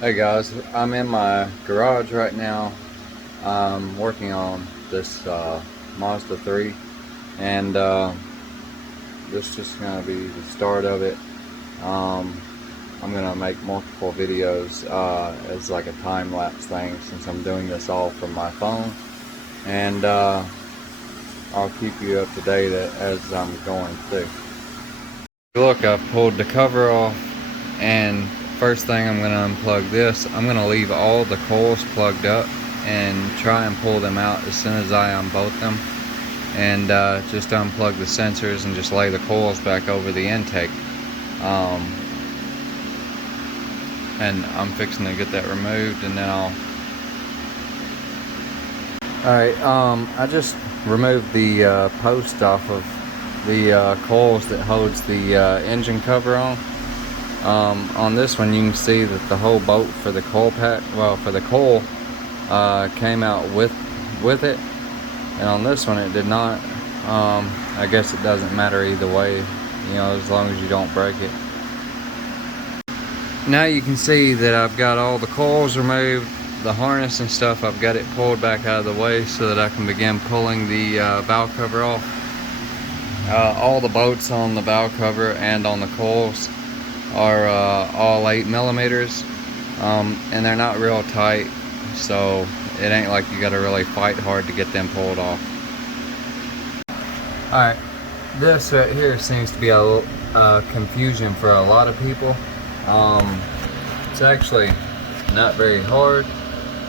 Hey guys, I'm in my garage right now. I'm working on this Mazda 3, and this is just going to be the start of it. Um, I'm going to make multiple videos as like a time-lapse thing, since I'm doing this all from my phone, and I'll keep you up to date as I'm going through. Look, I've pulled the cover off, and first thing I'm going to unplug this. I'm going to leave all the coils plugged up and try and pull them out as soon as I unbolt them, and just unplug the sensors and just lay the coils back over the intake. And I'm fixing to get that removed, and then Alright, I just removed the post off of the coils that holds the engine cover on. On this one, you can see that the whole bolt for the coil pack, well, for the coil, came out with it, and on this one it did not. I guess it doesn't matter either way, you know, as long as you don't break it. Now you can see that I've got all the coils removed, the harness and stuff. I've got it pulled back out of the way so that I can begin pulling the valve cover off. All the bolts on the valve cover and on the coils are all 8mm, and they're not real tight, so it ain't like you gotta really fight hard to get them pulled off. Alright, this right here seems to be a confusion for a lot of people. It's actually not very hard.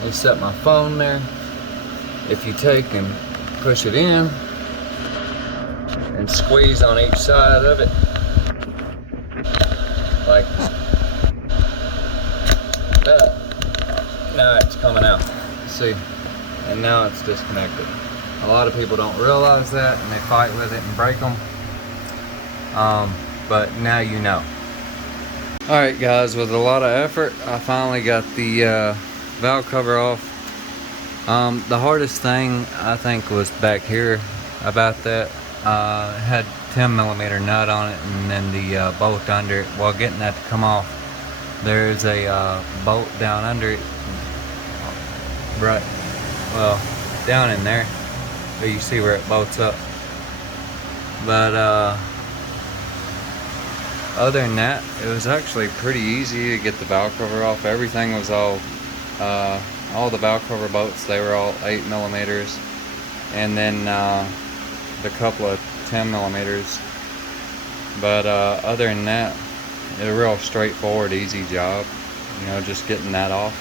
I set my phone there. If you take and push it in and squeeze on each side of it, like that, now it's coming out. See, and now it's disconnected. A lot of people don't realize that, and they fight with it and break them. But now you know. Alright guys, with a lot of effort, I finally got the valve cover off. The hardest thing, I think, was back here about that. It had 10mm nut on it, and then the bolt under it. While getting that to come off, there's a bolt down under it, right, well, down in there, but you see where it bolts up. But other than that, it was actually pretty easy to get the valve cover off. Everything was all the valve cover bolts, they were all 8mm, and then the couple of 10mm. But other than that, it's a real straightforward, easy job, you know, just getting that off.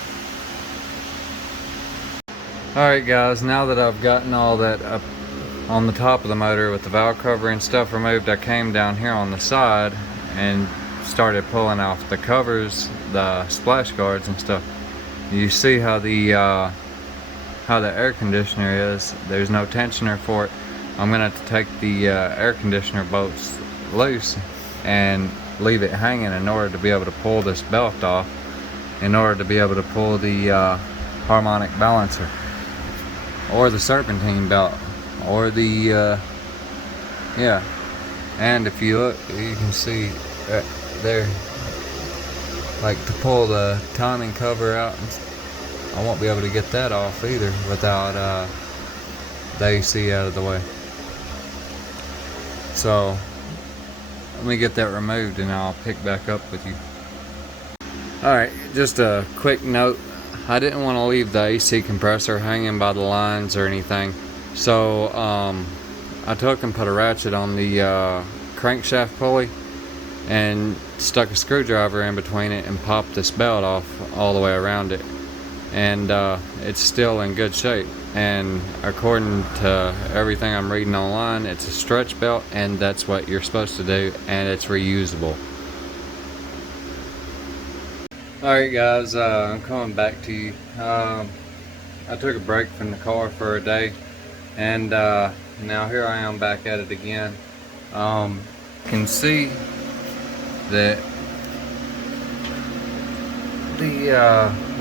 Alright guys, now that I've gotten all that up on the top of the motor with the valve cover and stuff removed, I came down here on the side and started pulling off the covers, the splash guards and stuff. You see how the air conditioner is. There's no tensioner for it. I'm gonna have to take the air conditioner bolts loose and leave it hanging in order to be able to pull this belt off, in order to be able to pull the harmonic balancer, or the serpentine belt, or the yeah. And if you look, you can see right there, like, to pull the timing cover out, I won't be able to get that off either without the AC out of the way. So let me get that removed and I'll pick back up with you. Alright, just a quick note. I didn't want to leave the AC compressor hanging by the lines or anything, so I took and put a ratchet on the crankshaft pulley and stuck a screwdriver in between it and popped this belt off all the way around it, and it's still in good shape. And according to everything I'm reading online, it's a stretch belt, and that's what you're supposed to do, and it's reusable. Alright guys, I'm coming back to you. I took a break from the car for a day, and now here I am back at it again. You can see that the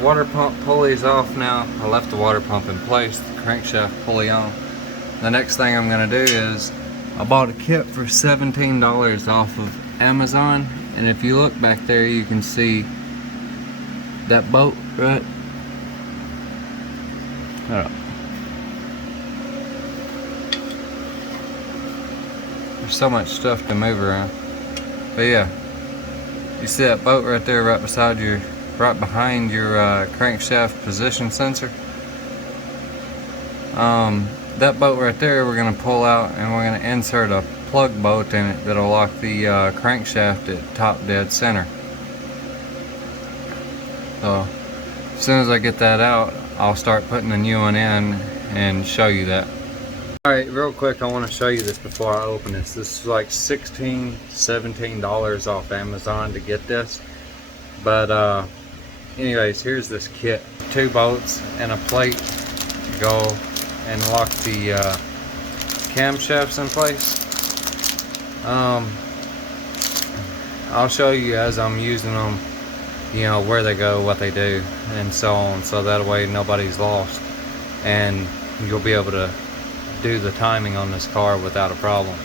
water pump pulley is off now. I left the water pump in place, the crankshaft pulley on. The next thing I'm going to do is, I bought a kit for $17 off of Amazon, and if you look back there, you can see that bolt, right? Hold up. There's so much stuff to move around. But yeah, you see that bolt right there, right behind your crankshaft position sensor? That bolt right there we're going to pull out, and we're going to insert a plug bolt in it that'll lock the crankshaft at top dead center. So as soon as I get that out, I'll start putting the new one in and show you that. Alright, real quick, I want to show you this before I open this. This is like $16, $17 off Amazon to get this. But anyways, here's this kit. 2 bolts and a plate to go and lock the camshafts in place. I'll show you as I'm using them, you know, where they go, what they do, and so on, so that way nobody's lost and you'll be able to do the timing on this car without a problem.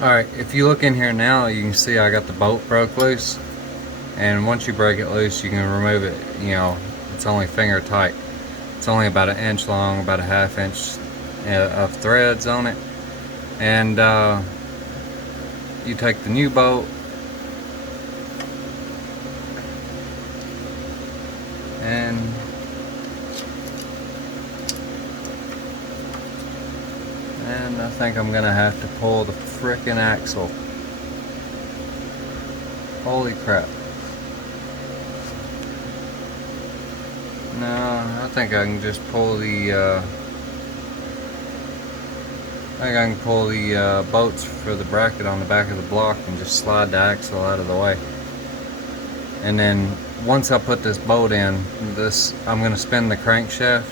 Alright, if you look in here now, you can see I got the bolt broke loose, and once you break it loose you can remove it. You know, it's only finger tight. It's only about 1 inch long, about 1/2 inch of threads on it, and you take the new bolt and I think I'm gonna have to pull the frickin' axle. Holy crap. No, I think I can just pull the bolts for the bracket on the back of the block and just slide the axle out of the way. And then once I put this bolt in, I'm going to spin the crankshaft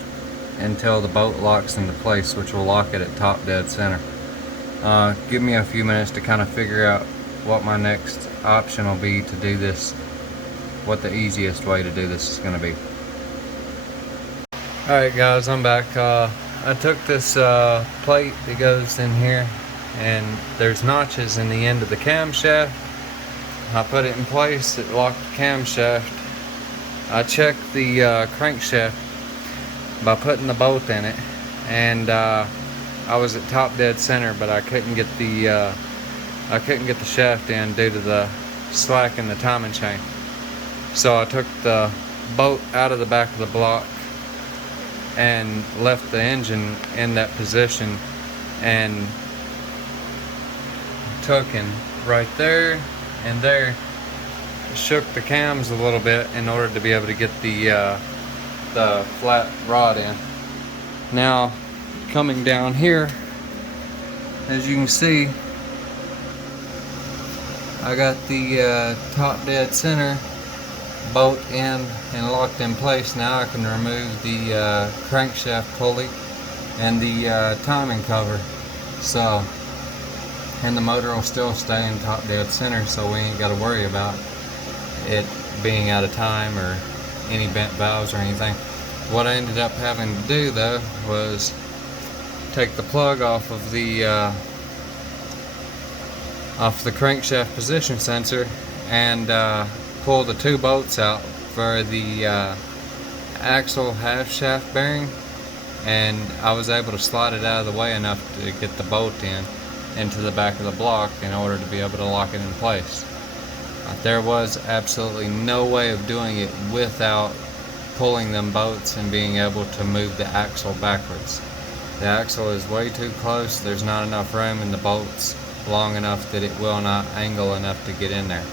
until the bolt locks into place, which will lock it at top dead center. Give me a few minutes to kind of figure out what my next option will be to do this, what the easiest way to do this is going to be. Alright guys, I'm back. I took this plate that goes in here, and there's notches in the end of the camshaft. I put it in place, it locked the camshaft. I checked the crankshaft by putting the bolt in it, and I was at top dead center, but I couldn't get the shaft in due to the slack in the timing chain. So I took the bolt out of the back of the block and left the engine in that position, and took and right there and there shook the cams a little bit in order to be able to get the flat rod in. Now coming down here, as you can see, I got the top dead center bolt in and locked in place. Now I can remove the crankshaft pulley and the timing cover, so, and the motor will still stay in top dead center, so we ain't got to worry about it being out of time or any bent valves or anything. What I ended up having to do though was take the plug off of the crankshaft position sensor and pull the 2 bolts out for the axle half shaft bearing, and I was able to slide it out of the way enough to get the bolt into the back of the block in order to be able to lock it in place. There was absolutely no way of doing it without pulling them bolts and being able to move the axle backwards. The axle is way too close. There's not enough room in the bolts long enough that it will not angle enough to get in there.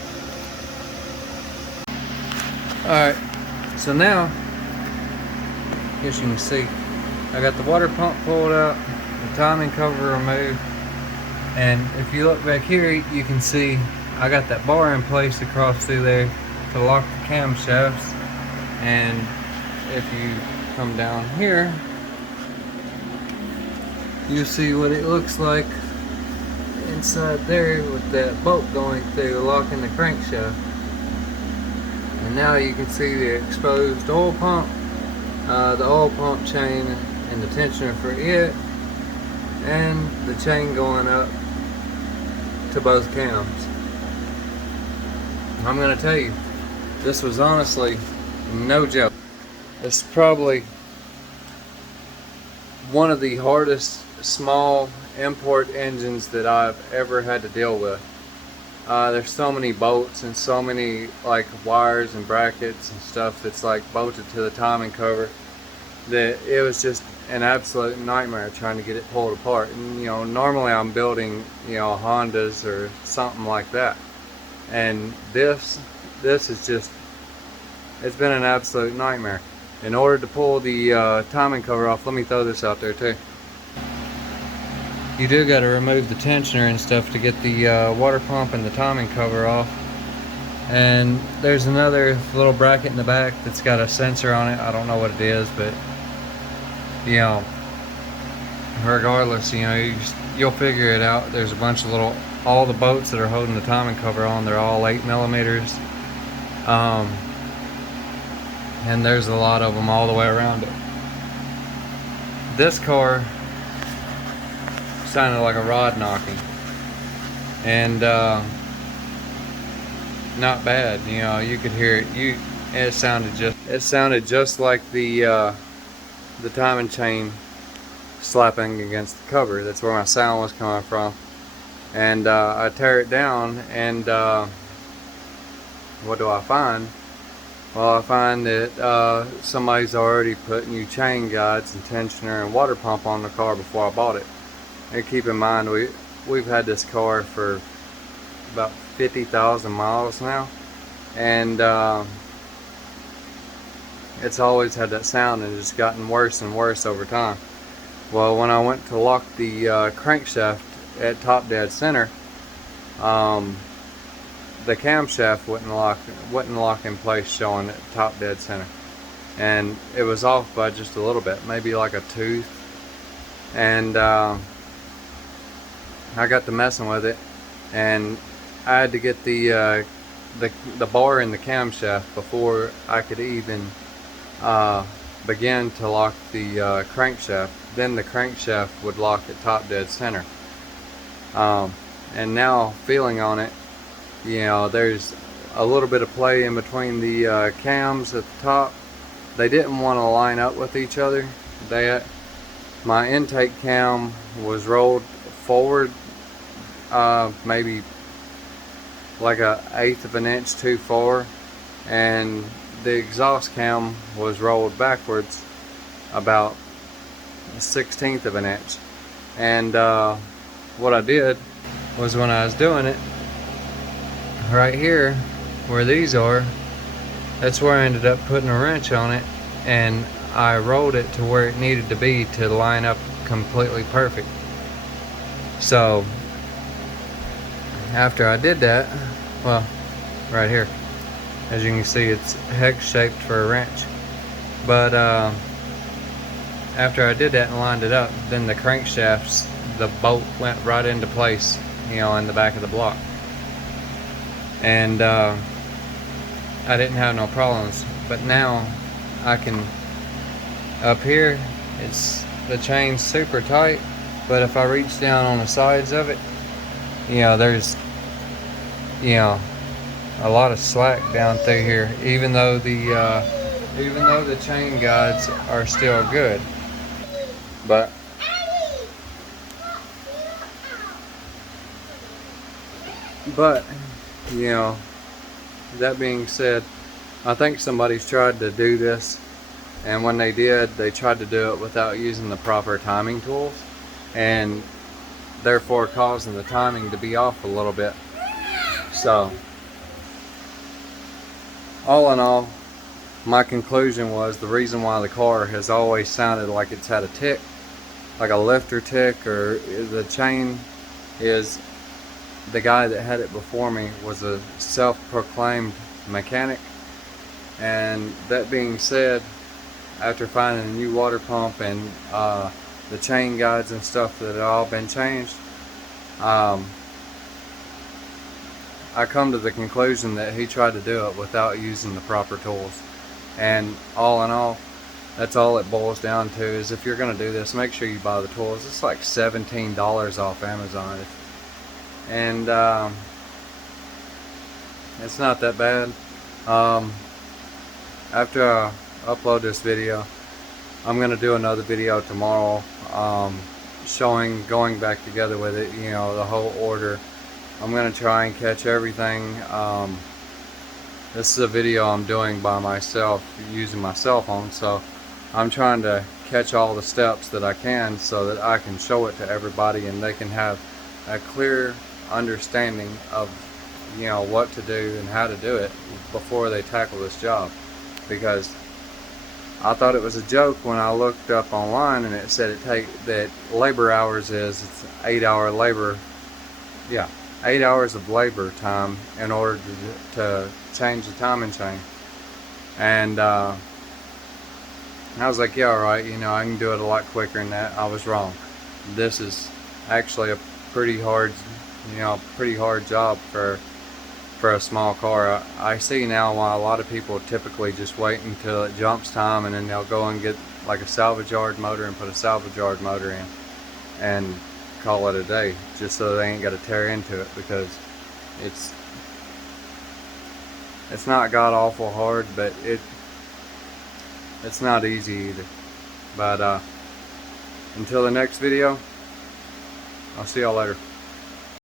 Alright, so now, as you can see, I got the water pump pulled out, the timing cover removed, and if you look back here, you can see I got that bar in place across through there to lock the camshafts. And if you come down here, you'll see what it looks like inside there with that bolt going through, locking the crankshaft. And now you can see the exposed oil pump, the oil pump chain and the tensioner for it, and the chain going up to both cams. I'm going to tell you, This was honestly no joke. It's probably one of the hardest small import engines that I've ever had to deal with. There's so many bolts and so many like wires and brackets and stuff that's like bolted to the timing cover that it was just an absolute nightmare trying to get it pulled apart. And you know, normally I'm building, you know, Hondas or something like that, and this is just, it's been an absolute nightmare. In order to pull the timing cover off, let me throw this out there too. You do got to remove the tensioner and stuff to get the water pump and the timing cover off. And there's another little bracket in the back that's got a sensor on it. I don't know what it is, but you know, regardless, you know, you'll figure it out. There's a bunch of little, all the bolts that are holding the timing cover on, they're all 8mm. And there's a lot of them all the way around it. This car sounded like a rod knocking, and not bad. You know, you could hear it. It sounded just like the timing chain slapping against the cover. That's where my sound was coming from. And I tear it down, and what do I find? Well, I find that somebody's already put new chain guides and tensioner and water pump on the car before I bought it. And keep in mind, we've had this car for about 50,000 miles now, and it's always had that sound, and it's gotten worse and worse over time. Well, when I went to lock the crankshaft at top dead center, the camshaft wouldn't lock in place, showing at top dead center, and it was off by just a little bit, maybe like a tooth. And I got to messing with it, and I had to get the bar in the camshaft before I could even begin to lock the crankshaft. Then the crankshaft would lock at top dead center. And now feeling on it, you know, there's a little bit of play in between the cams at the top. They didn't want to line up with each other. My intake cam was rolled forward maybe like a 1/8 of an inch too far, and the exhaust cam was rolled backwards about 1/16 of an inch. And what I did was, when I was doing it, right here where these are, that's where I ended up putting a wrench on it, and I rolled it to where it needed to be to line up completely perfect. So after I did that, well, right here, as you can see, it's hex shaped for a wrench. But after I did that and lined it up, then the crankshafts, the bolt went right into place, you know, in the back of the block. And I didn't have no problems. But now I can, up here, the chain's super tight, but if I reach down on the sides of it, you know, there's, you know, a lot of slack down through here, even though the chain guides are still good. But you know, that being said, I think somebody's tried to do this, and when they did, they tried to do it without using the proper timing tools, and therefore causing the timing to be off a little bit. So all in all, my conclusion was the reason why the car has always sounded like it's had a tick, like a lifter tick, or the chain, is the guy that had it before me was a self-proclaimed mechanic. And that being said, after finding a new water pump and the chain guides and stuff that had all been changed, I come to the conclusion that he tried to do it without using the proper tools. And all in all, that's all it boils down to, is if you're going to do this, make sure you buy the tools. It's like $17 off Amazon. And it's not that bad. Um, After I upload this video, I'm gonna do another video tomorrow, showing going back together with it. You know, the whole order. I'm gonna try and catch everything. This is a video I'm doing by myself using my cell phone, so I'm trying to catch all the steps that I can so that I can show it to everybody and they can have a clear understanding of, you know, what to do and how to do it before they tackle this job. Because I thought it was a joke when I looked up online and it said that labor hours is it's 8-hour labor, yeah, 8 hours of labor time in order to change the timing chain. And I was like, yeah, alright, you know, I can do it a lot quicker than that. I was wrong. This is actually a pretty hard, you know, pretty hard job for a small car. I see now why a lot of people typically just wait until it jumps time and then they'll go and get like a salvage yard motor and put a salvage yard motor in and call it a day, just so they ain't got to tear into it, because it's not god awful hard, but it's not easy either. But until the next video, I'll see y'all later.